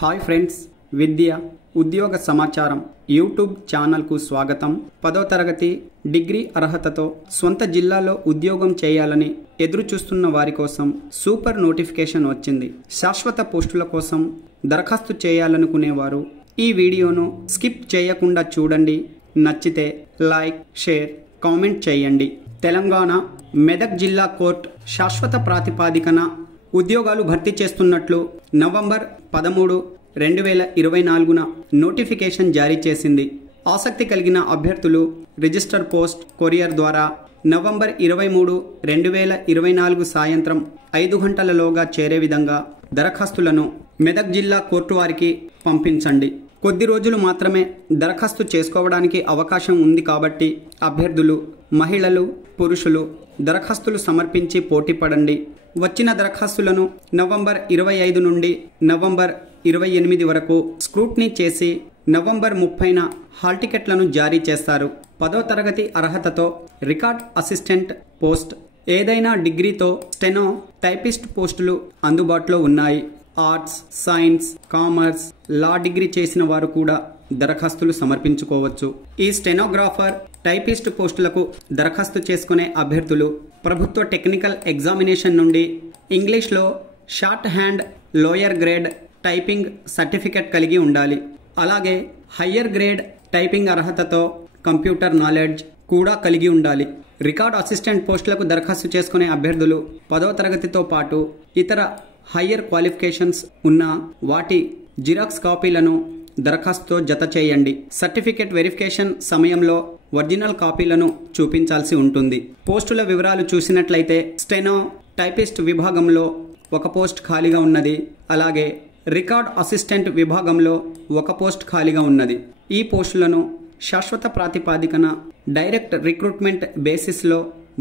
Hi friends, విద్య ఉద్యోగ సమాచారం YouTube ఛానల్కు స్వాగతం. 10వ తరగతి డిగ్రీ అర్హతతో సొంత జిల్లాలో ఉద్యోగం చేయాలని ఎదురు చూస్తున్న వారి కోసం సూపర్ నోటిఫికేషన్ వచ్చింది. శాశ్వత పోస్టుల కోసం దరఖాస్తు చేయాలనుకునేవారు ఈ వీడియోను స్కిప్ చేయకుండా చూడండి. నచ్చితే లైక్, షేర్, కామెంట్ చేయండి. తెలంగాణ మెదక్ జిల్లా కోర్టు శాశ్వత ప్రాతిపాదికన ఉద్యోగాలు భర్తీ చేస్తున్నట్లు నవంబర్ 13, 2024 నోటిఫికేషన్ జారీ చేసింది. ఆసక్తి కలిగిన అభ్యర్థులు రిజిస్టర్ పోస్ట్ కొరియర్ ద్వారా నవంబర్ 23, 2024 సాయంత్రం 5 గంటలలోగా చేరే విధంగా దరఖాస్తులను మెదక్ జిల్లా కోర్టు వారికి పంపించండి. కొద్ది రోజులు మాత్రమే దరఖాస్తు చేసుకోవడానికి అవకాశం ఉంది కాబట్టి అభ్యర్థులు, మహిళలు, పురుషులు దరఖాస్తులు సమర్పించి పోటీపడండి. వచ్చిన దరఖాస్తులను నవంబర్ 25 నుండి నవంబర్ 28 వరకు స్క్రూట్నీ చేసి నవంబర్ 30న హాల్ టికెట్లను జారీ చేస్తారు. 10వ తరగతి అర్హతతో రికార్డ్ అసిస్టెంట్ పోస్ట్, ఏదైనా డిగ్రీతో స్టెనో టైపిస్ట్ పోస్టులు అందుబాటులో ఉన్నాయి. Arts, science, commerce, law degree చేసిన వారు కూడా దరఖాస్తులు సమర్పించుకోవచ్చు. ఈ స్టెనోగ్రాఫర్, టైపిస్ట్ పోస్టులకు దరఖాస్తు చేసుకునే అభ్యర్థులు ప్రభుత్వ టెక్నికల్ ఎగ్జామినేషన్ నుండి ఇంగ్లీష్లో short hand lower grade typing certificate కలిగి ఉండాలి. అలాగే హయ్యర్ గ్రేడ్ టైపింగ్ అర్హతతో కంప్యూటర్ నాలెడ్జ్ కూడా కలిగి ఉండాలి. రికార్డ్ అసిస్టెంట్ పోస్టులకు దరఖాస్తు చేసుకునే అభ్యర్థులు 10వ తరగతితో పాటు ఇతర హయ్యర్ క్వాలిఫికేషన్స్ ఉన్న వాటి జిరాక్స్ కాపీలను దరఖాస్తుతో జత చేయండి. సర్టిఫికెట్ వెరిఫికేషన్ సమయంలో ఒరిజినల్ కాపీలను చూపించాల్సి ఉంటుంది. పోస్టుల వివరాలు చూసినట్లయితే స్టెనో టైపిస్ట్ విభాగంలో 1 పోస్ట్ ఖాళీగా ఉన్నది. అలాగే రికార్డ్ అసిస్టెంట్ విభాగంలో 1 పోస్ట్ ఖాళీగా ఉన్నది. ఈ పోస్టులను శాశ్వత ప్రాతిపాదికన డైరెక్ట్ రిక్రూట్మెంట్ బేసిస్లో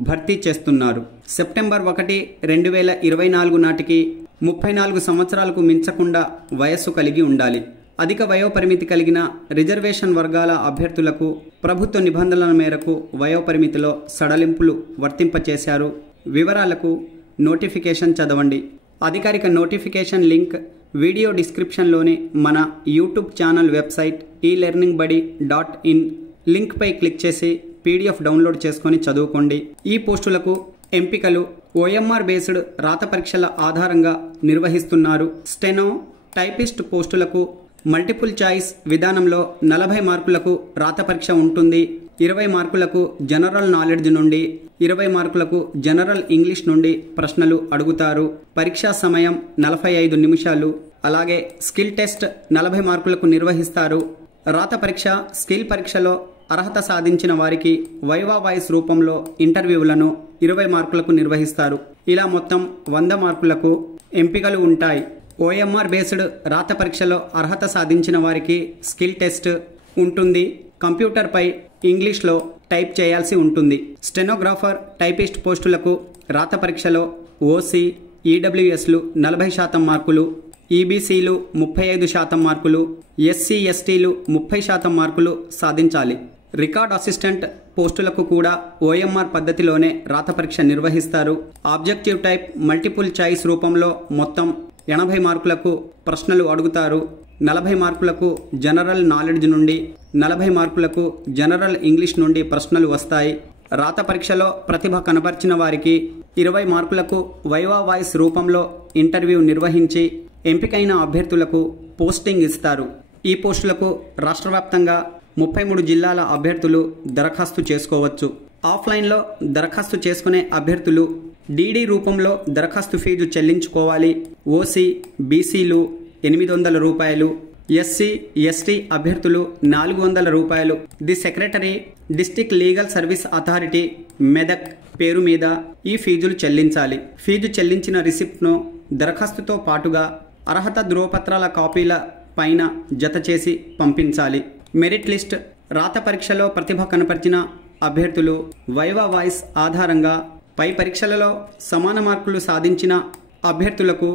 భర్తీ చేస్తున్నారు. సెప్టెంబర్ 1, 2024 నాటికి 34 సంవత్సరాలకు మించకుండా వయస్సు కలిగి ఉండాలి. అధిక వయోపరిమితి కలిగిన రిజర్వేషన్ వర్గాల అభ్యర్థులకు ప్రభుత్వ నిబంధనల మేరకు వయోపరిమితిలో సడలింపులు వర్తింపచేశారు. వివరాలకు నోటిఫికేషన్ చదవండి. అధికారిక నోటిఫికేషన్ లింక్ వీడియో డిస్క్రిప్షన్లోని మన యూట్యూబ్ ఛానల్ వెబ్సైట్ elearningbuddy.in లింక్పై క్లిక్ చేసి PDF డౌన్లోడ్ చేసుకొని చదువుకోండి. ఈ పోస్టులకు ఎంపికలు OMR బేస్డ్ రాత పరీక్షల ఆధారంగా నిర్వహిస్తున్నారు. స్టెనో టైపిస్ట్ పోస్టులకు మల్టిపుల్ చాయిస్ విధానంలో 40 మార్కులకు రాత పరీక్ష ఉంటుంది. 20 మార్కులకు జనరల్ నాలెడ్జ్ నుండి, 20 మార్కులకు జనరల్ ఇంగ్లీష్ నుండి ప్రశ్నలు అడుగుతారు. పరీక్షా సమయం 45 నిమిషాలు. అలాగే స్కిల్ టెస్ట్ 40 మార్కులకు నిర్వహిస్తారు. రాత పరీక్ష, స్కిల్ పరీక్షలో అర్హత సాధించిన వారికి వైవా వాయిస్ రూపంలో ఇంటర్వ్యూలను 20 మార్కులకు నిర్వహిస్తారు. ఇలా మొత్తం 100 మార్కులకు ఎంపికలు ఉంటాయి. OMR బేస్డ్ రాత పరీక్షలో అర్హత సాధించిన వారికి స్కిల్ టెస్ట్ ఉంటుంది. కంప్యూటర్పై ఇంగ్లీష్లో టైప్ చేయాల్సి ఉంటుంది. స్టెనోగ్రాఫర్, టైపిస్ట్ పోస్టులకు రాత పరీక్షలో OC, EWSలు 40% మార్కులు, EBCలు 35% మార్కులు, SC, STలు 30% మార్కులు సాధించాలి. రికార్డ్ అసిస్టెంట్ పోస్టులకు కూడా OMR పద్ధతిలోనే రాత పరీక్ష నిర్వహిస్తారు. ఆబ్జెక్టివ్ టైప్ మల్టిపుల్ చాయిస్ రూపంలో మొత్తం 80 మార్కులకు ప్రశ్నలు అడుగుతారు. 40 మార్కులకు జనరల్ నాలెడ్జ్ నుండి, 40 మార్కులకు జనరల్ ఇంగ్లీష్ నుండి ప్రశ్నలు వస్తాయి. రాత పరీక్షలో ప్రతిభ కనబర్చిన వారికి 20 మార్కులకు వైవా వాయిస్ రూపంలో ఇంటర్వ్యూ నిర్వహించి ఎంపికైన అభ్యర్థులకు పోస్టింగ్ ఇస్తారు. ఈ పోస్టులకు రాష్ట్ర వ్యాప్తంగా 33 జిల్లాల అభ్యర్థులు దరఖాస్తు చేసుకోవచ్చు. ఆఫ్లైన్లో దరఖాస్తు చేసుకునే అభ్యర్థులు DD రూపంలో దరఖాస్తు ఫీజు చెల్లించుకోవాలి. OC, BCలు 800 రూపాయలు, SC, ST అభ్యర్థులు 400 రూపాయలు. The secretary, district legal service authority Medak పేరు మీద ఈ ఫీజులు చెల్లించాలి. ఫీజు చెల్లించిన రిసిప్ట్ను దరఖాస్తుతో పాటుగా అర్హత ధ్రువపత్రాల కాపీల పైన జత చేసి పంపించాలి. మెరిట్ లిస్ట్, రాత పరీక్షలో ప్రతిభ కనపరిచిన అభ్యర్థులు వైవా వాయిస్ ఆధారంగా పై పరీక్షలలో సమాన మార్కులు సాధించిన అభ్యర్థులకు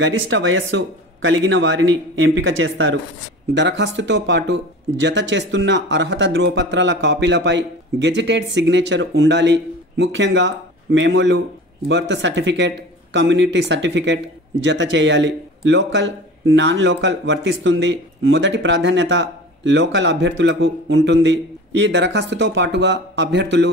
గరిష్ట వయస్సు కలిగిన వారిని ఎంపిక చేస్తారు. దరఖాస్తుతో పాటు జత చేస్తున్న అర్హత ధ్రువపత్రాల కాపీలపై గెజిటెడ్ సిగ్నేచర్ ఉండాలి. ముఖ్యంగా మెమోలు, బర్త్ సర్టిఫికేట్, కమ్యూనిటీ సర్టిఫికేట్ జత చేయాలి. లోకల్ నాన్ లోకల్ వర్తిస్తుంది. మొదటి ప్రాధాన్యత లోకల్ అభ్యర్థులకు ఉంటుంది. ఈ దరఖాస్తుతో పాటుగా అభ్యర్థులు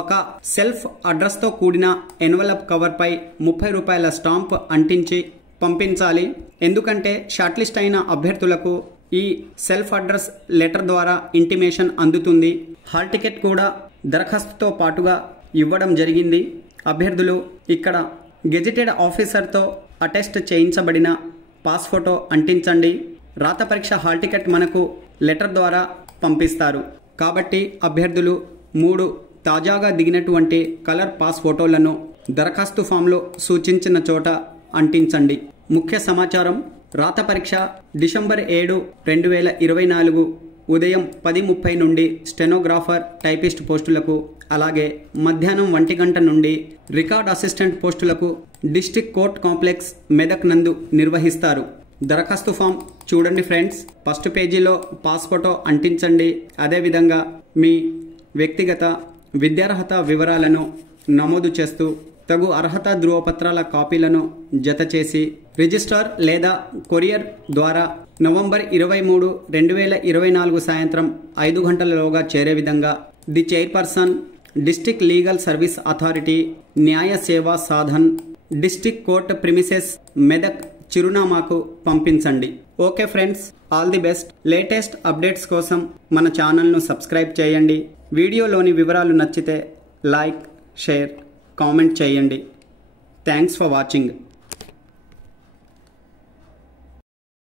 ఒక సెల్ఫ్ అడ్రస్తో కూడిన ఎన్వలప్ కవర్పై 30 రూపాయల స్టాంప్ అంటించి పంపించాలి. ఎందుకంటే షార్ట్ లిస్ట్ అయిన అభ్యర్థులకు ఈ సెల్ఫ్ అడ్రస్ లెటర్ ద్వారా ఇంటిమేషన్ అందుతుంది. హాల్ టికెట్ కూడా దరఖాస్తుతో పాటుగా ఇవ్వడం జరిగింది. అభ్యర్థులు ఇక్కడ గెజిటెడ్ ఆఫీసర్తో అటెస్ట్ చేయించబడిన పాస్ ఫోటో అంటించండి. రాత పరీక్ష హాల్ టికెట్ మనకు లెటర్ ద్వారా పంపిస్తారు. కాబట్టి అభ్యర్థులు 3 తాజాగా దిగినటువంటి కలర్ పాస్ ఫోటోలను దరఖాస్తు ఫామ్లో సూచించిన చోట అంటించండి. ముఖ్య సమాచారం: రాత పరీక్ష డిసెంబర్ 7, 2024 ఉదయం 10:30 నుండి స్టెనోగ్రాఫర్, టైపిస్ట్ పోస్టులకు, అలాగే మధ్యాహ్నం 1 గంట నుండి రికార్డ్ అసిస్టెంట్ పోస్టులకు డిస్ట్రిక్ట్ కోర్ట్ కాంప్లెక్స్ మెదక్ నందు నిర్వహిస్తారు. దరఖాస్తు ఫామ్ చూడండి ఫ్రెండ్స్. ఫస్ట్ పేజీలో పాస్ ఫోటో అంటించండి. అదేవిధంగా మీ వ్యక్తిగత విద్యార్హత వివరాలను నమోదు చేస్తూ తగు అర్హత ధృవపత్రాల కాపీలను జత చేసి రిజిస్ట్రార్ లేదా కొరియర్ ద్వారా నవంబర్ 23, 2024 సాయంత్రం 5 గంటలలోగా చేరే విధంగా the chairperson, district legal service authority, న్యాయ సేవా Sadhan, district court premises, Medak చిరునామాకు పంపించండి. Okay friends, all the best. Latest updates కోసం మన ఛానల్ను సబ్స్క్రైబ్ చేయండి. వీడియోలోని వివరాలు నచ్చితే లైక్, షేర్, కామెంట్ చేయండి. Thanks for watching.